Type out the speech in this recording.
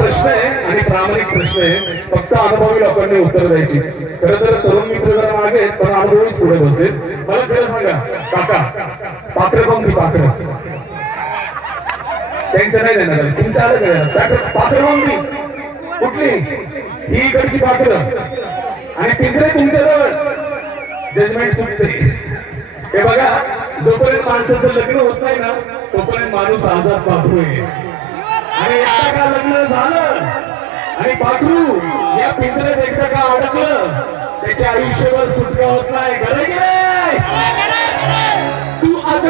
प्रश्न आहे आणि प्रामाणिक प्रश्न आहे, फक्त अनुभवी लोकांनी उत्तर द्यायची. खरं तर तरुण मित्र जरा मागे आहेत, पण अनुभवीच पुढे बसले. मला खरं सांगा काका, पात्र कोणती? पात्र त्यांच्या नाही देणार, तुमच्या आलं देणार. पात्र कोणती? कुठली? ही इकडची पात्र आणि पिंजरे तुमच्याजवळ. जजमेंट चुकते. हे बघा, जोपर्यंत माणसाचं लग्न होत नाही ना तोपर्यंत माणूस आजाद पाखरू आहे. आणि एकदा का लग्न झालं आणि पाखरू या पिंजऱ्यात एकदा का अडकलं, त्याच्या आयुष्यावर सुटका होत नाही. खरं की नाही? तू आज